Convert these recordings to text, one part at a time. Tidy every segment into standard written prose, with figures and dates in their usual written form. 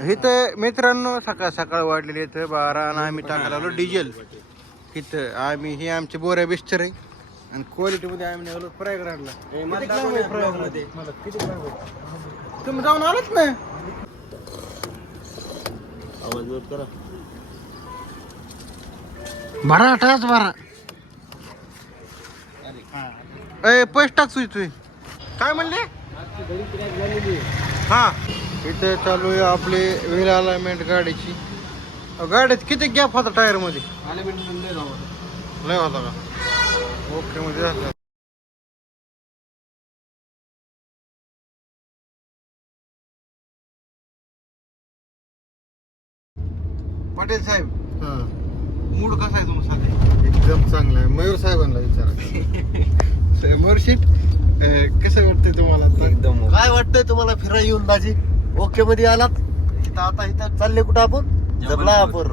इथं मित्रांनो सकाळ सकाळ वाढलेली इथं 12 आणि आम्ही टाकायला लागलो डिझेल. इथं आम्ही हे आमचे बोऱ्या बिस्टर आहे आणि क्वालिटीमध्ये आम्ही निघालो प्रयागराजला. तुम्ही जाऊन आलात ना? भरा टाच भरा. ए पैसे टाक सुई काय म्हणले? हा इथे चालू आहे आपली व्हील अलाइनमेंट गाडीची. गाडीत किती गॅप होता टायर मध्ये? लय होता का? ओके मध्ये झालं. पाटील साहेब मूड कसा आहे तुमचा? एकदम चांगला आहे. मयूर साहेबांना विचारा. मयूर शेट कसं वाटतंय तुम्हाला? एकदम काय वाटतंय तुम्हाला? फिरायला येऊन दाजी ओके मध्ये आलात. इथं आता इथं चालले कुठं आपण? जबलापूर.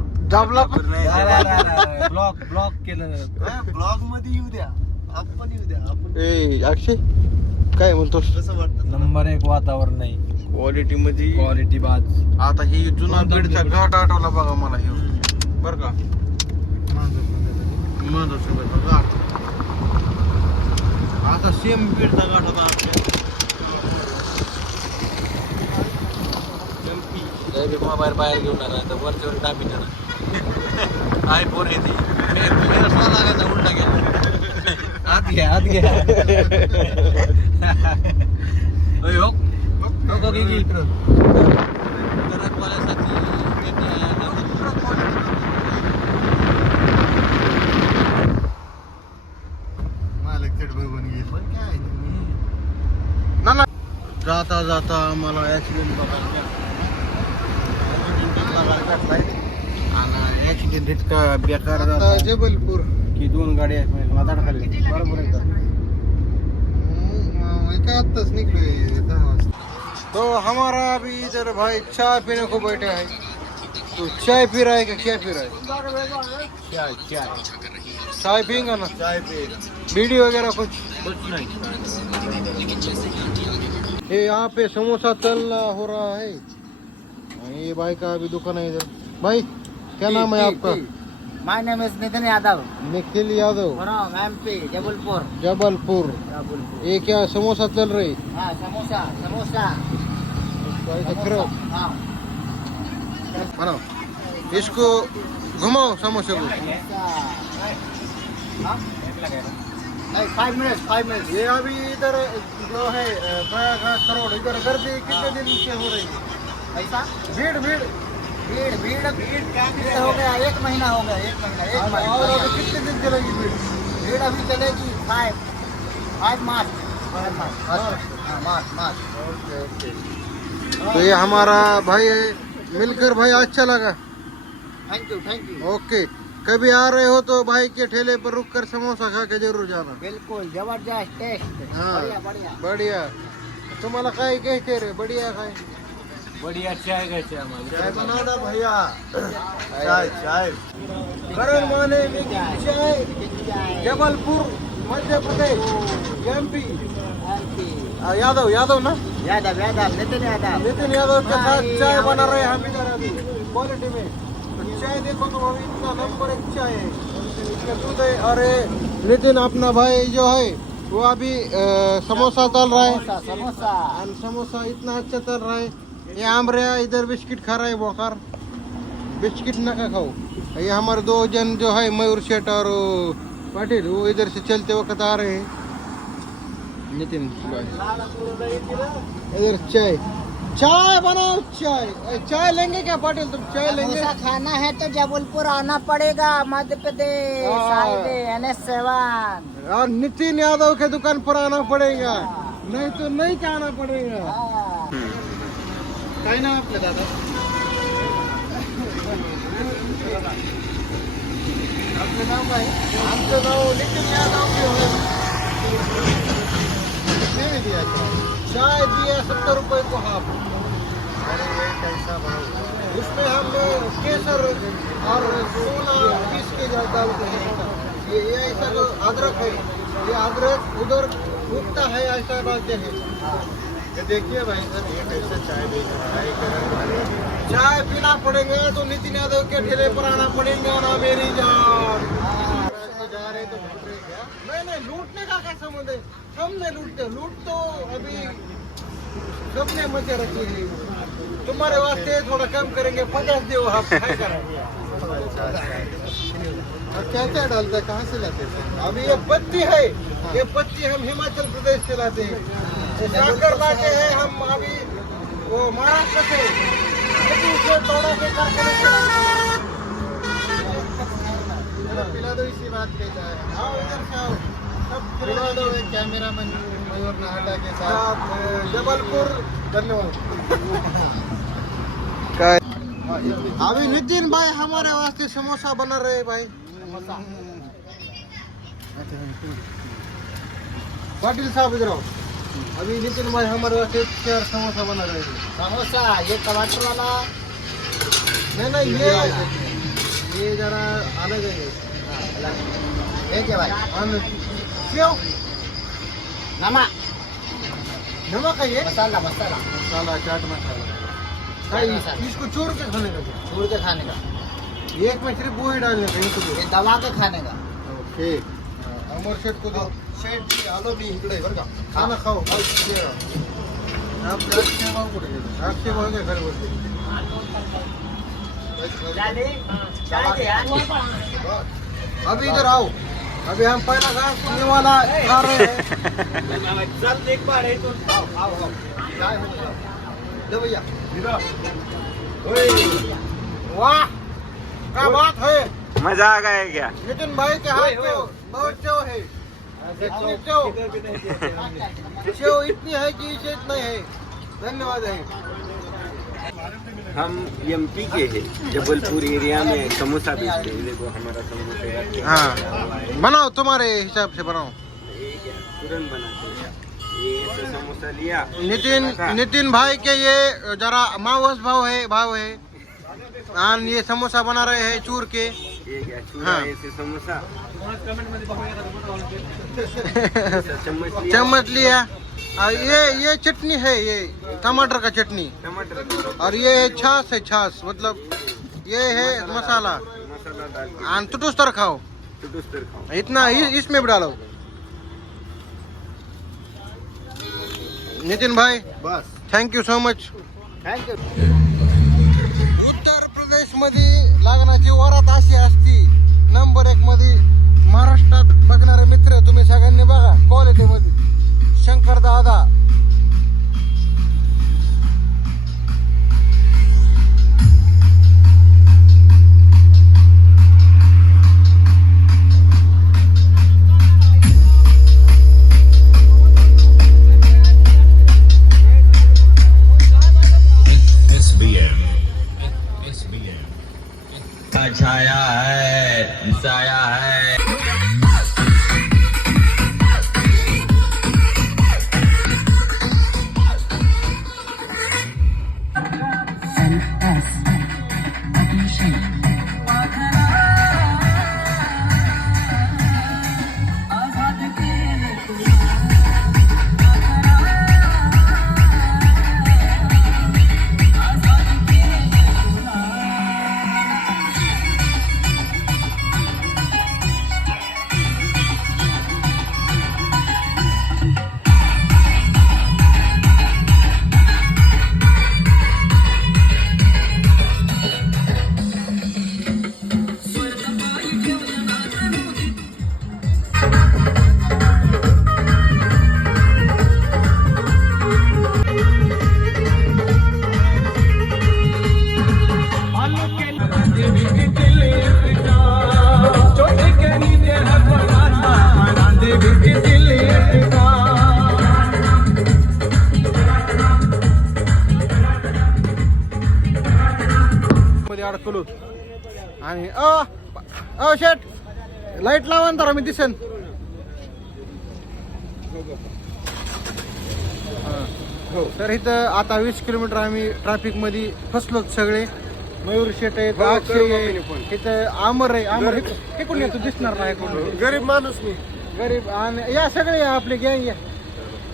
ब्लॉक केलं. ब्लॉग मध्ये येऊ द्या. आपण येऊ द्या. आपण ए अक्षय काय म्हणतोस? कसं वाटतं? नंबर 1 वातावरण नाही. क्वालिटी मध्ये क्वालिटी बाज. आता ही जुना बीडचा घाट आठवला बघा मला हे बरं का. माधवसंगाचा घाट आता सेम बीडचा घाट होता मोबाईल बाहेर घेऊन आला तर वरच्यावर टापी ना आयफोन येते उलटा गेला. आत घ्या जाता जाता आम्हाला ऍक्सिडेंट बघायला आणि ऍक्सिडेंट इतका बेकार झाला जबलपूर की 2 गाड्या धडक खाल्ली. बरोबर आहे का? आत्ताच निकलोय 10 वाजता. तो हमारा अभी इधर भाई चाय पीने को बैठे हैं. तो चाय पी रहा है क्या पी रहा है? चाय पिएगा ना? चाय पे बीड़ी वगैरह कुछ नहीं. ये यहाँ पे समोसा तल हो रहा है. ये भाई का अभी दुकान है इधर. भाई क्या नाम है आपका? My name is Nitin Yadav Nikhil Yadav. From MP Jabalpur. Jabalpur. ये क्या समोसा चल रही? हाँ समोसा समोसा. हाँ बनाओ इसको घुमाओ समोसे को. नहीं 5 मिनट्स. ये अभी इधर जो है प्रयागराज करोड़ इधर गर्दी कितने दिन से हो रही है? ऐसा भीड़ भीड़ भीड़ कितने हो गया? 1 महीना हो गया. 1 महीना और अभी कितने दिन चलेगी भीड़? भीड़ अभी चलेगी 5 मार्च. हाँ मार्च. तो ये हमारा भाई है. मिलकर भाई अच्छा लगा. Thank you. ओके कभी आ रहे हो तो भाई के ठेले पर रुक कर समोसा खा के जरूर जाना. बिल्कुल जबरदस्त टेस्ट. हाँ. बढ़िया. बढ़िया. तुम्हाला काय घ्यायचे रे? बढ़िया काय? बढिया चाय घ्यायची आम्हाला. चाय बनव ना भैया. चाय करण माने चाय जबलपुर मध्य प्रदेश एमपी. यादव ना? यादव नितिन यादव. नितिन यादव के साथ चाय बना रहे हैं हम इधर अभी क्वालिटी में. तो चाय देखो तो अभी इतना नंबर 1 चाय है. इसमें दूध है. अरे नितिन अपना भाई जो है वो अभी समोसा तल रहा है. समोसा और समोसा इतना अच्छा तल रहा है. ये आमरिया इधर बिस्किट खा रहा है बोकार. बिस्किट ना का खाओ. ये हमारे 2 जन जो है मयूर शेठ और पाटिल वो इधर से चलते वक्त आ रहे हैं. नितिन इधर चाय बनाओ. चाय लेंगे क्या पाटिल? तुम चाय लेंगे? समोसा खाना है तो जबलपुर आना पड़ेगा. Madhya Pradesh highway NH7. और नितिन यादव के दुकान पर आना पड़ेगा. नहीं तो नहीं आना पड़ेगा. काय नाव आपलं दादा? आपलं नाव काय? आमचं नाव नितिन यादव. नहीं दिया चाय दिया 70 रुपए को हाफ. अरे ये कैसा भाव? उसमें हम केसर और सोना पीस के डालते हैं. ये ऐसा तो अदरक है. ये अदरक उधर उगता है ऐसा डालते हैं. ये देखिए भाई साहब ये कैसे चाय बेच रहा है गरम वाले। चाय पीना पड़ेगा तो नितिन यादव के ठेले पर आना पड़ेगा ना मेरी जान। जा रहे तो भूल रहे क्या? नहीं लूटने का क्या संबंध है? हमने लूटते लूट तो अभी सबने मचे रखी है। तुम्हारे वास्ते थोड़ा कम करेंगे 50 दो आप क्या करेंगे? और क्या क्या डालता है कहाँ से लाते हैं? अभी ये पत्ती है ये पत्ती हम हिमाचल प्रदेश से लाते हैं। ये शक्कर लाते हैं हम अभी वो महाराष्ट्र से लेकिन उसे तोड़ा के कारखाने से पिला दो इसी बात पे जाए। आओ इधर से आओ सब पिला दो। कैमरा मैन मयूर नाहटा के साथ जबलपुर धन्यवाद। अभी नितिन भाई हमारे वास्ते समोसा बना रहे भाई। पाटिल साहब इधर आओ। अभी नितिन भाई हमारे वास्ते 4 समोसा बना रहे हैं। समोसा ये टमाटर वाला नहीं ये जरा अलग है। ये क्या भाई? क्यों नमक नमक है ये? मसाला मसाला चाट मसाला। इसको चूर के खाने का? छोड़ के खाने का। एक में सिर्फ वो ही डालने का इनको। ये दबा के खाने का। ओके अमर शेठ को दो। शेठ जी आलो भी इकडे बरं का खाना खाओ। आप आपके भाव के घर बोलते अभी इधर आओ। अभी हम पहला घास सुनने वाला खा रहे हैं। चल एक बार है तो आओ लो भैया वाह क्या बात है। मजा आ गया क्या? नितिन भाई के हाथ तो बहुत सेव है। सेव इतनी है कि इसे इतना है। धन्यवाद है। हम एमपी के हैं, जबलपुर एरिया में समोसा बेचते हैं। देखो हमारा समोसा। हाँ बनाओ तुम्हारे हिसाब से बनाओ। तुरंत बनाते हैं। ये ऐसा समोसा लिया। नितिन भाई के ये जरा मावस भाव है। और ये समोसा बना रहे हैं चूर के। ये क्या चूरा? हाँ। ऐसे समोसा चम्मच लिया। और ये चटनी है ये टमाटर का चटनी। टमाटर और ये है छाछ मतलब ये है मसाला। डाल और टुटुस्तर खाओ। इतना इसमें भी डालो। नितिन भाई बस thank you so much. Thank you. Uttar Pradesh मध्ये लागण्याची वरात अशी असती नंबर 1 मध्ये महाराष्ट्रात बघणारे मित्र तुम्ही सगळ्यांनी बघा क्वालिटी मध्ये शंकर दादा। छाया है साया है। अडकलो आणि शेट लाईट लावा तर आम्ही दिसेन। तर इथं आता 20 किलोमीटर आम्ही ट्रॅफिक मध्ये फसलोच सगळे। मयूर शेट आहे, अक्षय आहे, इथं आमर आहे। हे कोण येतो दिसणार नाही कोण। गरीब माणूस मी गरीब आणि या सगळे आपले गँग या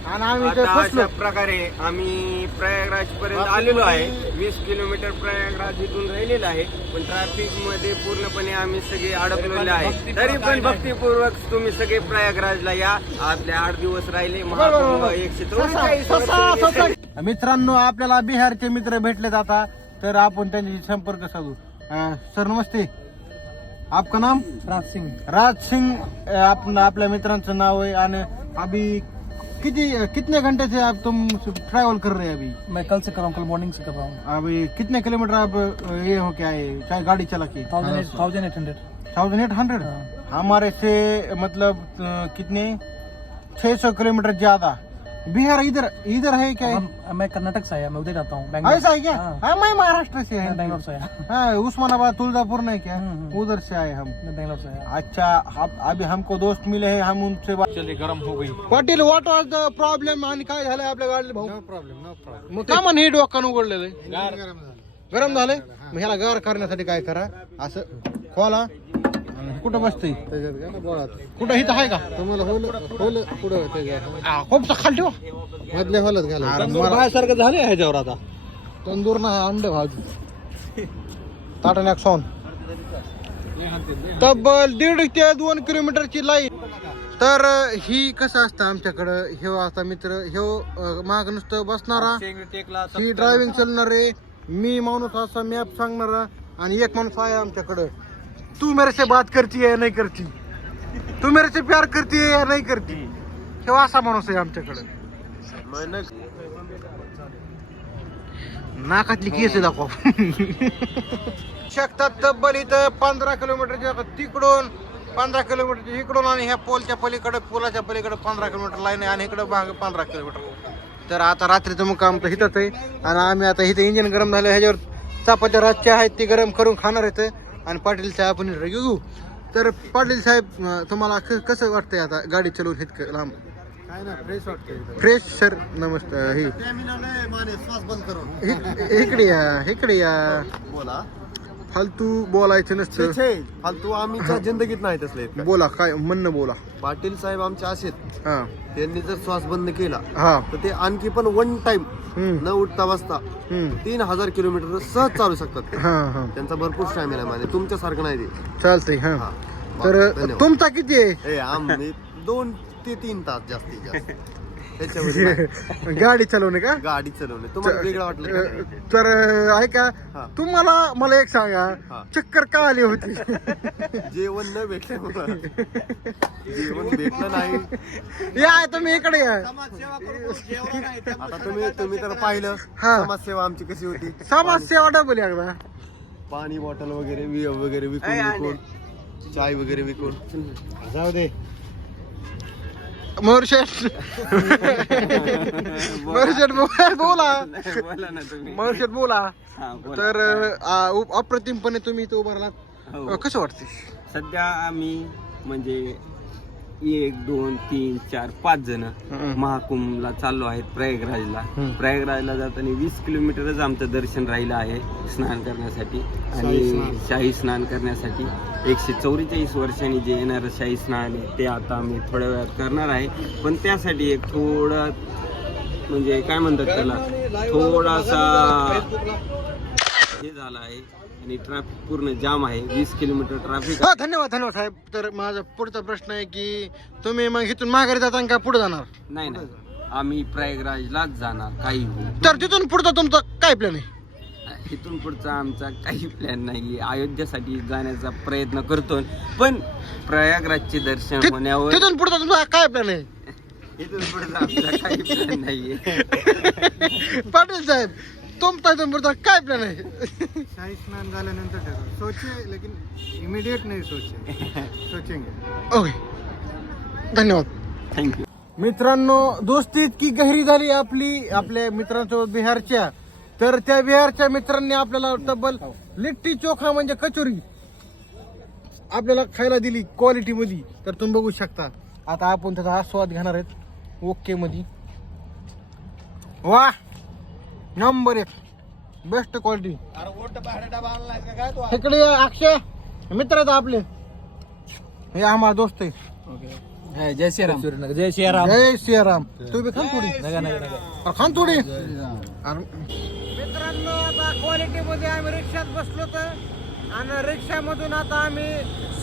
आणि आम्ही ते आता फसलो. अशा प्रकारे आम्ही प्रयागराज पर्यंत आलेलो आहे. 20 किलोमीटर प्रयागराज इथून राहिलेलं आहे, पण ट्रॅफिक मध्ये पूर्णपणे आम्ही सगळे अडकलेले आहे. तरी पण भक्तीपूर्वक तुम्ही सगळे प्रयागराजला या. आपले 8 दिवस राहिले. महाकुंभ 144 मित्रांनो, आपल्याला बिहारचे मित्र भेटलेत आता, तर आपण त्यांच्याशी संपर्क साधू. सर नमस्ते, आपका नाम? राज सिंह। राज सिंह आपल्या मित्रांचं नाव आहे. आणि अभी कितने घंटे से आप तुम ट्रैवल कर रहे हैं अभी? मैं कल से कर रहा हूँ, कल मॉर्निंग से कर रहा हूँ। अभी कितने किलोमीटर आप ये हो क्या है क्या गाड़ी चला के? 1800। 1800? हमारे से मतलब कितने 600 किलोमीटर ज्यादा। बिहार इधर है क्या? मैं कर्नाटक से आया, मैं उधर रहता हूँ। ऐसा है क्या? हाँ, मैं महाराष्ट्र से है। बेंगलोर से आया। हाँ, उस्मानाबाद तुलजापुर नहीं क्या? उधर से आए हम। मैं बेंगलोर से आया। अच्छा, अभी हमको दोस्त मिले हैं, हम उनसे बात. चले गरम हो गई. Patil, what was the problem आणि काय झालं आपल्या गाडीला भाऊ? No problem. मग का म्हण हे डोकान उघडलेलं? गरम झालंय. मग ह्याला गार करण्यासाठी काय करा, असं खोला. कुठं बसतंय? कुठं इथं आहे का तुम्हाला? होल कुठं खूप खाली ठेवा, मधल्या हॉलत घाला. सारखं झालं ह्याच्यावर आता. तंदूर ना अंडे भाजू ताटण्याक सॉन. तब्बल 1.5 ते 2 किलोमीटरची लाईन. तर ही कसं असतं आमच्याकडं, ह्यो आता मित्र ह्यो माग नुसतं बसणारा, ही ड्रायव्हिंग चालणारे, मी माणूस असा मॅप सांगणारा, आणि एक माणूस आहे आमच्याकडं, तू मेरे से बात करती है या नहीं करती, तू मेरे से प्यार करती है या नहीं करती, ह्यो असा माणूस आहे आमच्याकडं. नाकातली केस दाखव शकतात. तब्बल इथं 15 किलोमीटरच्या तिकडून, 15 किलोमीटरच्या इकडून, आणि ह्या पोलच्या पलीकडे, पुलाच्या पलीकडे 15 किलोमीटर लाईन आहे, आणि इकडे भाग 15 किलोमीटर. तर आता रात्रीचं मुक्काम तर इथंच आहे, आणि आम्ही आता इथं इंजिन गरम झालं, ह्याच्यावर चपात्या रातच्या आहेत ती गरम करून खाणार आहेत. आणि पाटील साहेब आपण घेऊ. तर पाटील साहेब, तुम्हाला कसं वाटतंय आता गाडी चालवून इतकं लांब? काय ना, फ्रेश वाटतंय. फ्रेश सर, नमस्ते. हे श्वास बंद करून इकडे या. बोला. फालतू बोलायचं नसतं. फालतू आम्हीच्या जिंदगीत नाही तसले. बोला, काय म्हणणं बोला. पाटील साहेब आमचे असेत, हा त्यांनी जर श्वास बंद केला हा तर ते आणखी पण 1 टाइम न उठता बसता 3000 किलोमीटर सहज चालू शकतात ते. हा हा त्यांचा भरपूर स्टॅमिना आहे, तुमच्यासारखं नाही ते. चालतंय. हा हा. तर धन्यवाद. तुमचा किती आहे? आम्ही 2 ते 3 तास जास्तीत जास्त त्याच्यावर नाही. गाडी चालवणे का? गाडी चालवणे तुम्हाला वेगळं वाटलं का? तर ऐका, हा. तुम्हाला मला एक सांगा, हा. चक्कर का आली होती? जेवण न भेटल्यामुळं. जेवण भेटलं नाही. या तुम्ही इकडे या. आता तुम्ही तर पाहिलं हा. समाजसेवा आमची कशी होती. समाजसेवा डबल एकदा. पाणी बॉटल वगैरे विकून चाय वगैरे विकून. जाऊ दे. मोरशेट बोला. मोरशेट बोला. तर अप्रतिमपणे तुम्ही इथं उभा राहिलात, कसं वाटते? सध्या आम्ही म्हणजे 1 2 3 4 5 जण महाकुंभला चाललो आहेत प्रयागराजला जाताना 20 किलोमीटरच आमचं दर्शन राहिलं आहे स्नान करण्यासाठी आणि शाही स्नान करण्यासाठी. 144 वर्षांनी जे येणारं शाही स्नान आहे ते आता आम्ही थोड्या वेळात करणार आहे. पण त्यासाठी एक थोडं म्हणजे काय म्हणतात त्याला, थोडासा हे झाला आहे आणि ट्रॅफिक पूर्ण जाम आहे. 20 किलोमीटर ट्रॅफिक. धन्यवाद साहेब. तर माझा पुढचा प्रश्न आहे की तुम्ही मग इथून माघारी जाता का पुढे जाणार? नाही, आम्ही प्रयागराजलाच जाणार काही होईल. तर तिथून पुढचा तुमचा काय प्लॅन आहे? इथून पुढचा आमचा काही प्लॅन नाही. अयोध्येसाठी जाण्याचा प्रयत्न करतो, पण प्रयागराजचे दर्शन होण्यावर तिथून पुढचा तुमचा काय प्लॅन आहे? इथून पुढचा आमचा काही प्लॅन नाहीये. पाटील साहेब, तुमचा इथून पुढचा काय प्लॅन आहे? शाही स्नान झाल्यानंतर ठरवू. सोचे लेकिन इमिडिएट नाही सोचेंगे. ओके, धन्यवाद. थँक्यू. मित्रांनो, दोस्ती इतकी गहिरी झाली आपली आपल्या मित्रांसोबत बिहारच्या. तर त्या बिहारच्या मित्रांनी आपल्याला तब्बल लिट्टी चोखा म्हणजे कचोरी आपल्याला खायला दिली क्वालिटी मध्ये. तर तुम्ही बघू शकता. आता आपण त्याचा आस्वाद घेणार आहेत ओके मध्ये. वा, नंबर 1 बेस्ट क्वालिटी. इकडे अक्षय मित्र आहेत आपले, हे आम्हाला दोस्त आहे. जय श्रीराम जय श्रीराम जय श्रीराम. तू बी खान थोडी अरे खान थोडी. मित्रांनो आता क्वालिटी मध्ये आम्ही रिक्षात बसलो तर आणि रिक्षामधून आता आम्ही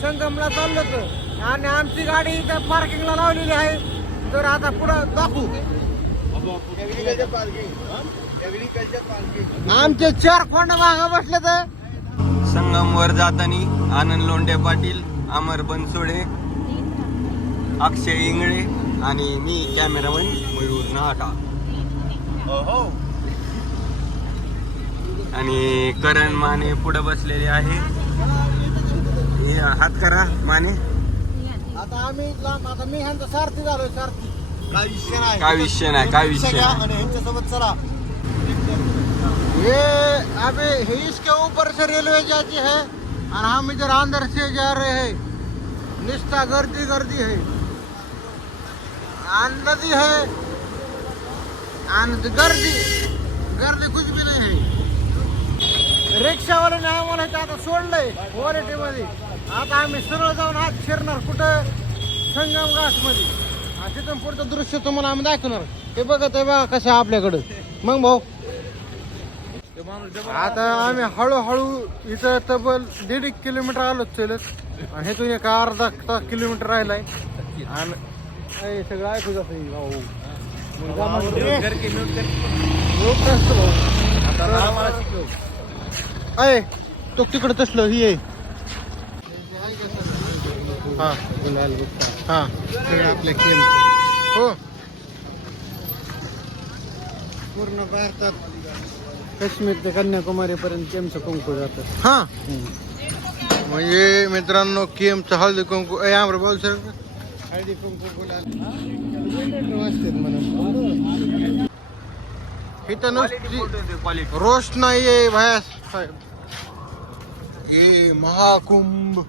संगमला चाललो तर आणि आमची गाडी इथं पार्किंगला लावलेली आहे. तर आता पुढं दाखवू आमचे 4 खोंड मागं बसले तर. संगमवर जाताना आनंद लोंढे पाटील, अमर बनसोडे, अक्षय इंगळे आणि मी कॅमेरामन मयूर नाटा आणि करण माने पुढे बसलेले आहे. हे हात करा माने. आता आम्ही आता मी ह्यांचा सारथी झालोय. सारथी काय विषय नाही. काय विषय नाही, काय विषय घ्या नाही. आणि ह्यांच्यासोबत चला. ये अभी है इसके ऊपर से रेलवे जाती है और हम इधर अंदर से जा रहे हैं. निस्ता गर्दी गर्दी है और नदी है और गर्दी गर्दी कुछ भी नहीं है. रिक्षावाल्याने आम्हाला इथं आता सोडलंय क्वालिटी मध्ये. आता आम्ही सरळ जाऊन आत शिरणार कुठं संगम घाट मध्ये. तिथून पुढचं दृश्य तुम्हाला आम्ही दाखवणार. हे बघत आहे बघा कसं आपल्याकडं. मग भाऊ आता आम्ही हळूहळू इथं तब्बल 1.5 किलोमीटर आलो चलत आणि हेतून एक अर्धा किलोमीटर राहिलाय आणि हे सगळं ऐकू जात अय तो तिकडं तसलं ही आहे. हा हा आपल्या केम हो पूर्ण भारतात काश्मीर ते कन्याकुमारी पर्यंत केमचं कुंकू जातं. हा म्हणजे मित्रांनो केमचं हळदी कुंकू आमर बोल सर हळदी कुंकू इथं नुसती रोषणाई आहे भाया साहेब. हे महाकुंभ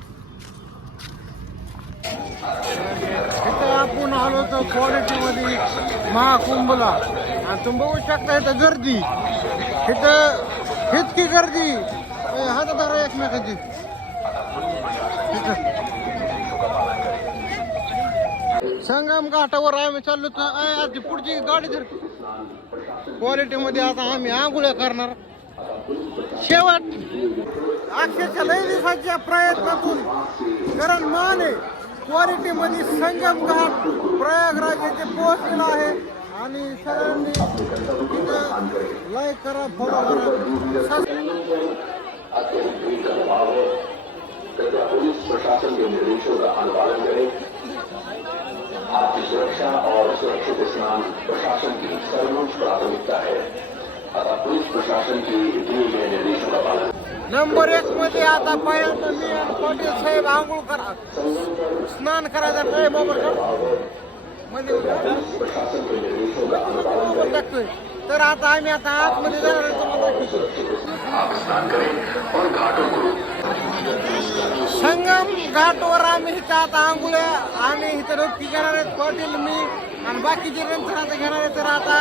इथं आपण आलो होतो क्वालिटी मध्ये महाकुंभला आणि तुम्ही बघू शकता इथं गर्दी. इथं इतकी गर्दी हातात धरा एकमेकाची. संगम घाटावर आम्ही चाललो तर आधी पुढची गाडी जर क्वालिटी मध्ये आता आम्ही आंघोळ्या करणार. शेवट अक्षरशः लय दिवसाच्या प्रयत्नातून करण माने क्वालिटी मध्ये संगम घाट प्रयागराज येथे पोहोचलेला आहे आणि सगळ्यांनी लाईक करा, फॉलो करा. पुलिस प्रशासन के निर्देशों का अनुपालन करें. आपकी सुरक्षा और सुरक्षित स्नान प्रशासन की सर्वोच्च प्राथमिकता है. अतः पुलिस प्रशासन की दिए गए निर्देशों का पालन. नंबर 1 मध्ये आता पहिल्यांदा मी आणि पाटील साहेब आंघोळ करा स्नान करायचं मध्ये टाकतोय. तर आता आम्ही आता आतमध्ये जाणार संगम घाटवर आम्ही इथं आता आंघोळ्या आणि इथं रोटी घेणार आहेत. पाटील मी आणि बाकीचे नंतर आता घेणार आहे. तर आता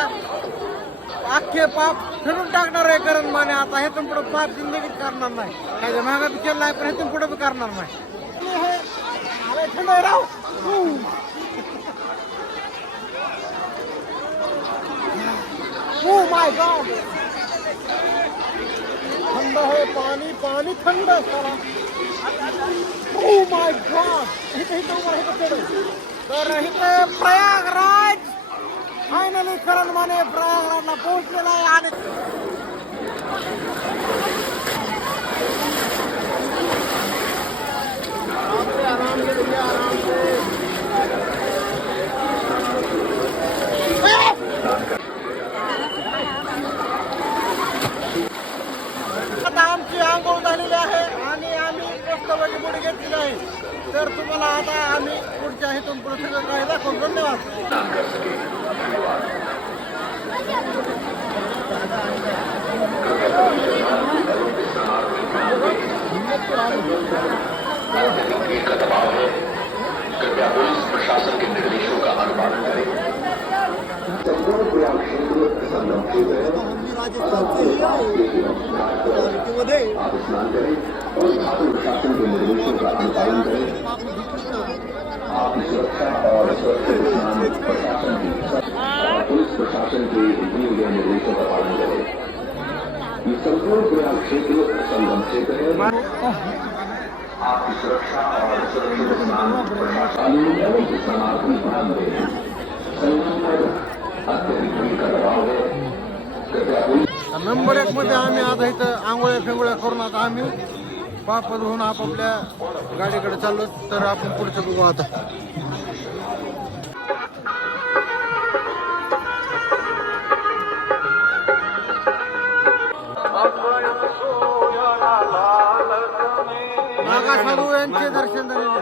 अख्खे पाप फिरून टाकणार आहे करण माने. आता हेतून पुढे पाप जिंदगीत करणार नाही. काय महागा पिक्चरला आहे पण हेतून पुढे बी करणार नाही. थंड राव माय गॉड थंड है पानी पानी थंड सारा. ओ माय गॉड तर इथे प्रयागराज फायनली करण माने प्रयागराजला पोहोचलेला आहे. आणि आता आमची आंघोळ झालेली आहे आणि आम्ही पुस्तकाची मुडी घेतलेली आहे. तर तुम्हाला आता आम्ही पुढच्या हेतून पुढे सगळं काही दाखवू. धन्यवाद. का दबाव है. कृपया पुलिस प्रशासन के निर्देशों का अनुपालन करें. संपूर्ण प्रयाग क्षेत्र संगम आप स्नान करें और शासन के निर्देशों का अनुपालन करें. आपकी सुरक्षा और सुरक्षित स्नान प्रशासन की पुलिस प्रशासन के दिए गए निर्देशों का पालन करें। ये संपूर्ण प्रयाग क्षेत्र संगम क्षेत्र है। आपकी सुरक्षा और सुरक्षित स्नान प्रशासन स्नानार्थी ध्यान दें। संगम पर अत्यधिक भीड़ का दबाव है। कृपया पुलिस नंबर 1 मध्ये आम्ही आता इथं आंघोळ्या फिंगोळ्या करून आता आम्ही पाप धुवून आपापल्या गाडीकडे चाललो. तर आपण पुढचं बघू आता. नागा साधू यांचे दर्शन झालेले.